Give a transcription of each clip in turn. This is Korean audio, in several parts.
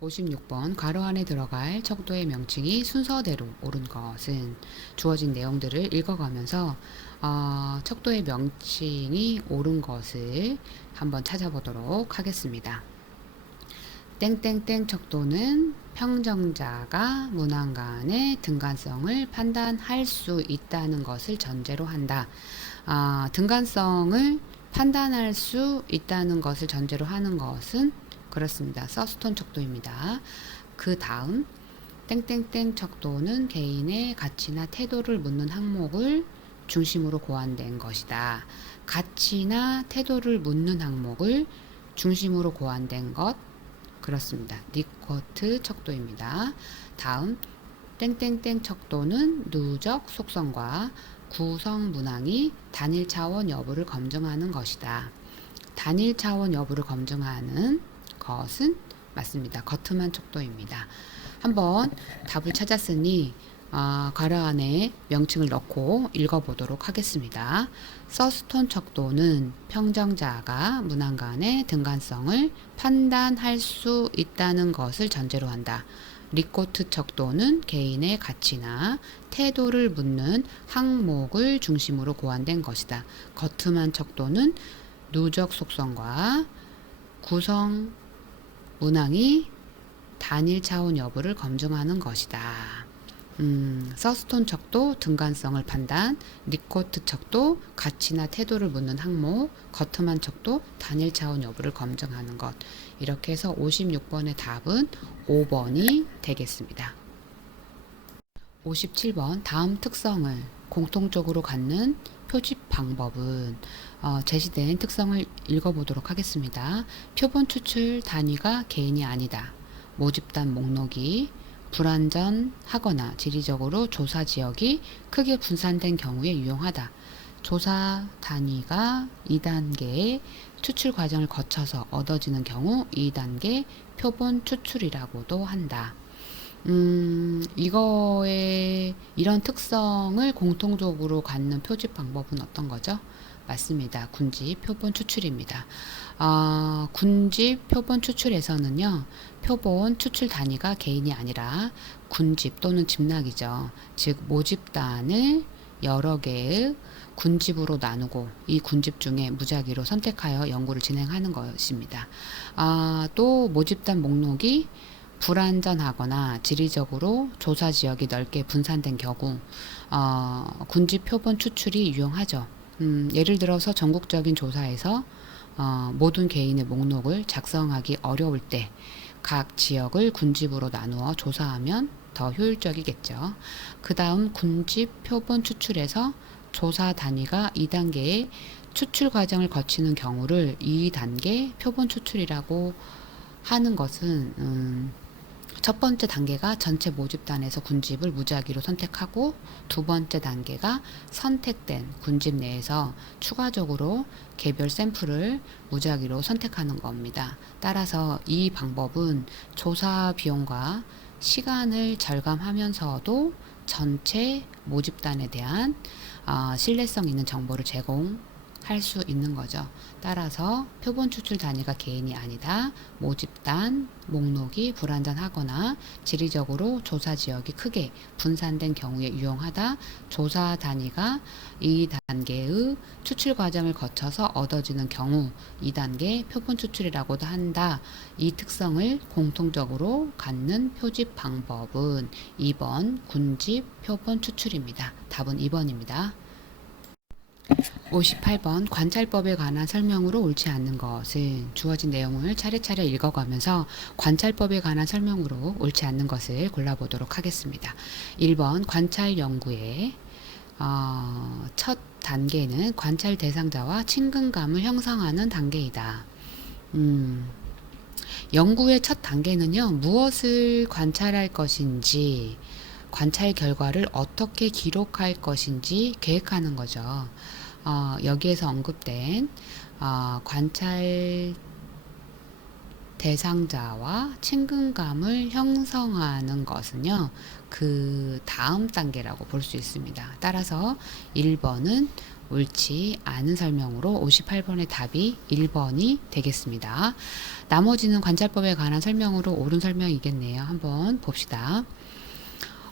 56번 괄호 안에 들어갈 척도의 명칭이 순서대로 옳은 것은 주어진 내용들을 읽어가면서 척도의 명칭이 옳은 것을 한번 찾아보도록 하겠습니다. 땡땡땡 척도는 평정자가 문항간의 등간성을 판단할 수 있다는 것을 전제로 한다. 등간성을 판단할 수 있다는 것을 전제로 하는 것은 그렇습니다. 서스톤 척도입니다. 그 다음 땡땡땡 척도는 개인의 가치나 태도를 묻는 항목을 중심으로 고안된 것이다. 가치나 태도를 묻는 항목을 중심으로 고안된 것 그렇습니다. 니코트 척도입니다. 다음 땡땡땡 척도는 누적 속성과 구성 문항이 단일 차원 여부를 검증하는 것이다. 단일 차원 여부를 검증하는 것은 맞습니다. 거트만 척도입니다. 한번 답을 찾았으니 괄호 안에 명칭을 넣고 읽어보도록 하겠습니다. 서스톤 척도는 평정자가 문항간의 등간성을 판단할 수 있다는 것을 전제로 한다. 리코트 척도는 개인의 가치나 태도를 묻는 항목을 중심으로 고안된 것이다. 거트만 척도는 누적 속성과 구성 문항이 단일 차원 여부를 검증하는 것이다. 서스톤 척도 등간성을 판단, 니코트 척도 가치나 태도를 묻는 항목, 거트만 척도 단일 차원 여부를 검증하는 것. 이렇게 해서 56번의 답은 5번이 되겠습니다. 57번 다음 특성을 공통적으로 갖는 표집 방법은 제시된 특성을 읽어보도록 하겠습니다. 표본 추출 단위가 개인이 아니다. 모집단 목록이 불완전하거나 지리적으로 조사 지역이 크게 분산된 경우에 유용하다. 조사 단위가 2단계의 추출 과정을 거쳐서 얻어지는 경우 2단계 표본 추출이라고도 한다. 이런 특성을 공통적으로 갖는 표집 방법은 어떤 거죠? 맞습니다. 군집 표본 추출입니다. 군집 표본 추출에서는요, 표본 추출 단위가 개인이 아니라 군집 또는 집락이죠. 즉, 모집단을 여러 개의 군집으로 나누고 이 군집 중에 무작위로 선택하여 연구를 진행하는 것입니다. 또 모집단 목록이 불완전하거나 지리적으로 조사 지역이 넓게 분산된 경우 군집 표본 추출이 유용하죠. 예를 들어서 전국적인 조사에서 모든 개인의 목록을 작성하기 어려울 때 각 지역을 군집으로 나누어 조사하면 더 효율적이겠죠. 그 다음 군집 표본 추출에서 조사 단위가 2단계의 추출 과정을 거치는 경우를 2단계 표본 추출이라고 하는 것은 첫 번째 단계가 전체 모집단에서 군집을 무작위로 선택하고 두 번째 단계가 선택된 군집 내에서 추가적으로 개별 샘플을 무작위로 선택하는 겁니다. 따라서 이 방법은 조사 비용과 시간을 절감하면서도 전체 모집단에 대한 신뢰성 있는 정보를 제공할 수 있는 거죠. 따라서 표본 추출 단위가 개인이 아니다. 모집단 목록이 불완전하거나 지리적으로 조사 지역이 크게 분산된 경우에 유용하다. 조사 단위가 2단계의 추출 과정을 거쳐서 얻어지는 경우 2단계 표본 추출이라고도 한다. 이 특성을 공통적으로 갖는 표집 방법은 2번 군집 표본 추출입니다. 답은 2번입니다. 58번 관찰법에 관한 설명으로 옳지 않는 것은 주어진 내용을 차례차례 읽어가면서 관찰법에 관한 설명으로 옳지 않는 것을 골라보도록 하겠습니다. 1번 관찰 연구의 첫 단계는 관찰 대상자와 친근감을 형성하는 단계이다. 연구의 첫 단계는요, 무엇을 관찰할 것인지, 관찰 결과를 어떻게 기록할 것인지 계획하는 거죠. 여기에서 언급된 관찰 대상자와 친근감을 형성하는 것은요, 그 다음 단계라고 볼 수 있습니다. 따라서 1번은 옳지 않은 설명으로 58번의 답이 1번이 되겠습니다. 나머지는 관찰법에 관한 설명으로 옳은 설명이겠네요. 한번 봅시다.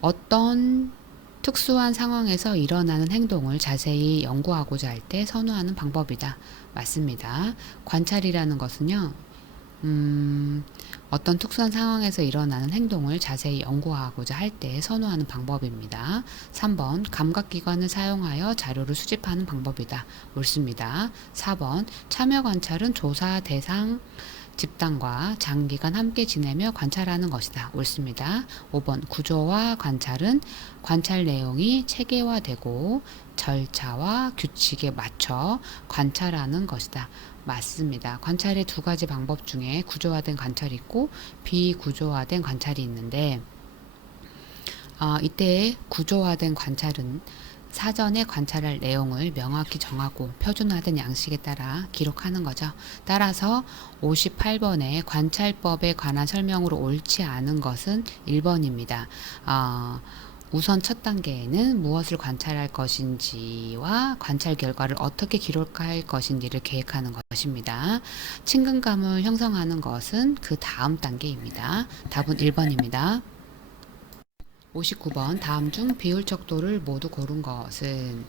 어떤 특수한 상황에서 일어나는 행동을 자세히 연구하고자 할 때 선호하는 방법이다. 맞습니다. 관찰이라는 것은요, 어떤 특수한 상황에서 일어나는 행동을 자세히 연구하고자 할 때 선호하는 방법입니다. 3번 감각기관을 사용하여 자료를 수집하는 방법이다. 옳습니다. 4번 참여 관찰은 조사 대상 집단과 장기간 함께 지내며 관찰하는 것이다. 옳습니다. 5번 구조와 관찰은 관찰 내용이 체계화되고 절차와 규칙에 맞춰 관찰하는 것이다. 맞습니다. 관찰의 두 가지 방법 중에 구조화된 관찰이 있고 비구조화된 관찰이 있는데 이때 구조화된 관찰은 사전에 관찰할 내용을 명확히 정하고 표준화된 양식에 따라 기록하는 거죠. 따라서 58번의 관찰법에 관한 설명으로 옳지 않은 것은 1번입니다. 우선 첫 단계에는 무엇을 관찰할 것인지와 관찰 결과를 어떻게 기록할 것인지를 계획하는 것입니다. 친근감을 형성하는 것은 그 다음 단계입니다. 답은 1번입니다. 59번 다음 중 비율적도를 모두 고른 것은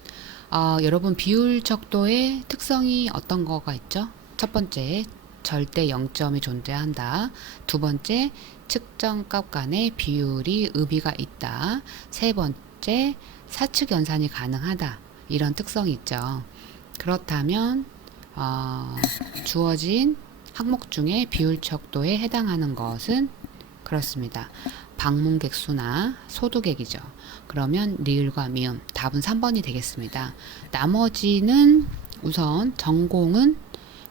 여러분 비율적도의 특성이 어떤 거가 있죠? 첫 번째 절대 0점이 존재한다. 두 번째 측정값 간의 비율이 의미가 있다. 세 번째 사측 연산이 가능하다. 이런 특성이 있죠. 그렇다면 주어진 항목 중에 비율적도에 해당하는 것은 그렇습니다. 방문객 수나 소득액이죠. 그러면 리을과 미음 답은 3번이 되겠습니다. 나머지는 우선 전공은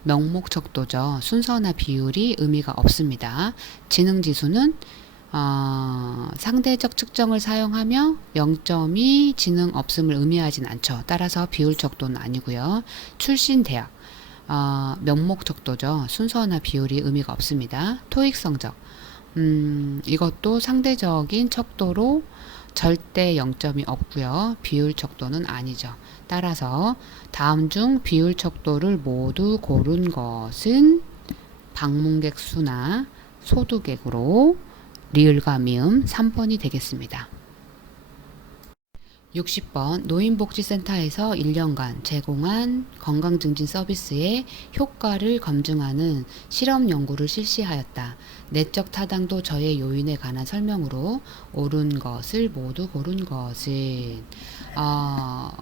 명목적도죠. 순서나 비율이 의미가 없습니다. 지능지수는 상대적 측정을 사용하며 0점이 지능 없음을 의미하진 않죠. 따라서 비율적도는 아니고요. 출신 대학 명목적도죠. 순서나 비율이 의미가 없습니다. 토익 성적 이것도 상대적인 척도로 절대 0점이 없고요. 비율 척도는 아니죠. 따라서 다음 중 비율 척도를 모두 고른 것은 방문객 수나 소득액으로 리을과 미음 3번이 되겠습니다. 60번 노인복지센터에서 1년간 제공한 건강증진 서비스의 효과를 검증하는 실험 연구를 실시하였다. 내적 타당도 저해 요인에 관한 설명으로 옳은 것을 모두 고른 것은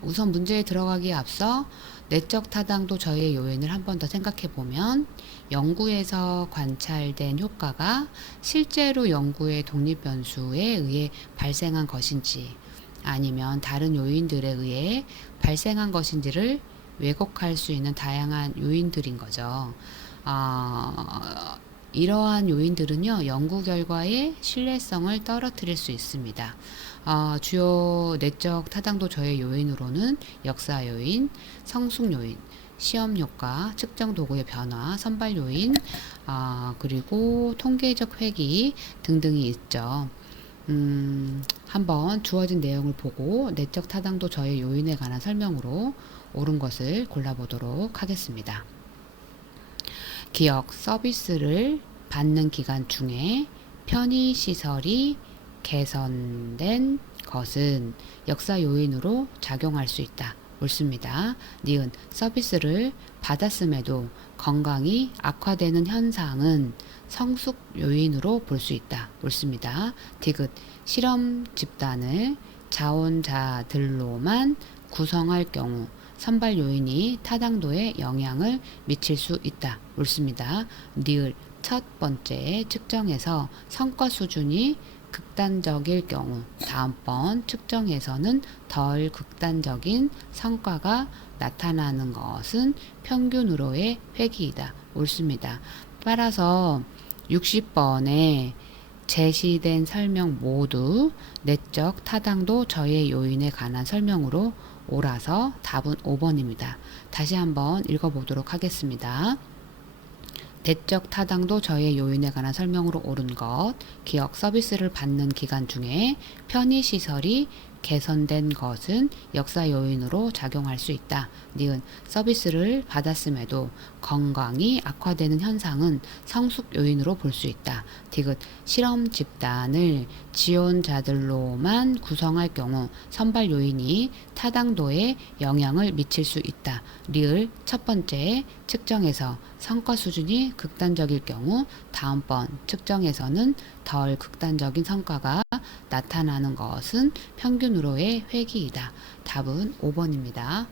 우선 문제에 들어가기에 앞서 내적 타당도 저해 요인을 한 번 더 생각해 보면 연구에서 관찰된 효과가 실제로 연구의 독립 변수에 의해 발생한 것인지 아니면 다른 요인들에 의해 발생한 것인지를 왜곡할 수 있는 다양한 요인들인 거죠. 이러한 요인들은요, 연구 결과의 신뢰성을 떨어뜨릴 수 있습니다. 주요 내적 타당도 저해 요인으로는 역사 요인, 성숙 요인, 시험 효과, 측정 도구의 변화, 선발 요인, 그리고 통계적 회귀 등등이 있죠. 한번 주어진 내용을 보고 내적 타당도 저해 요인에 관한 설명으로 옳은 것을 골라보도록 하겠습니다. 기업 서비스를 받는 기간 중에 편의시설이 개선된 것은 역사 요인으로 작용할 수 있다. 옳습니다. 니은 서비스를 받았음에도 건강이 악화되는 현상은 성숙 요인으로 볼 수 있다. 옳습니다. 디귿 실험 집단을 자원자들로만 구성할 경우 선발 요인이 타당도에 영향을 미칠 수 있다. 옳습니다. 니을 첫 번째 측정에서 성과 수준이 극단적일 경우 다음번 측정에서는 덜 극단적인 성과가 나타나는 것은 평균으로의 회귀이다. 옳습니다. 따라서 60번에 제시된 설명 모두 내적 타당도 저해 요인에 관한 설명으로 옳아서 답은 5번입니다. 다시 한번 읽어보도록 하겠습니다. 내적 타당도 저해 요인에 관한 설명으로 옳은 것, 기업 서비스를 받는 기간 중에 편의시설이 개선된 것은 역사 요인으로 작용할 수 있다. 니은 서비스를 받았음에도 건강이 악화되는 현상은 성숙 요인으로 볼 수 있다. 디귿 실험 집단을 지원자들로만 구성할 경우 선발 요인이 타당도에 영향을 미칠 수 있다. 리을 첫 번째 측정에서 성과 수준이 극단적일 경우 다음번 측정에서는 덜 극단적인 성과가 나타나는 것은 평균으로의 회귀이다. 답은 5번입니다.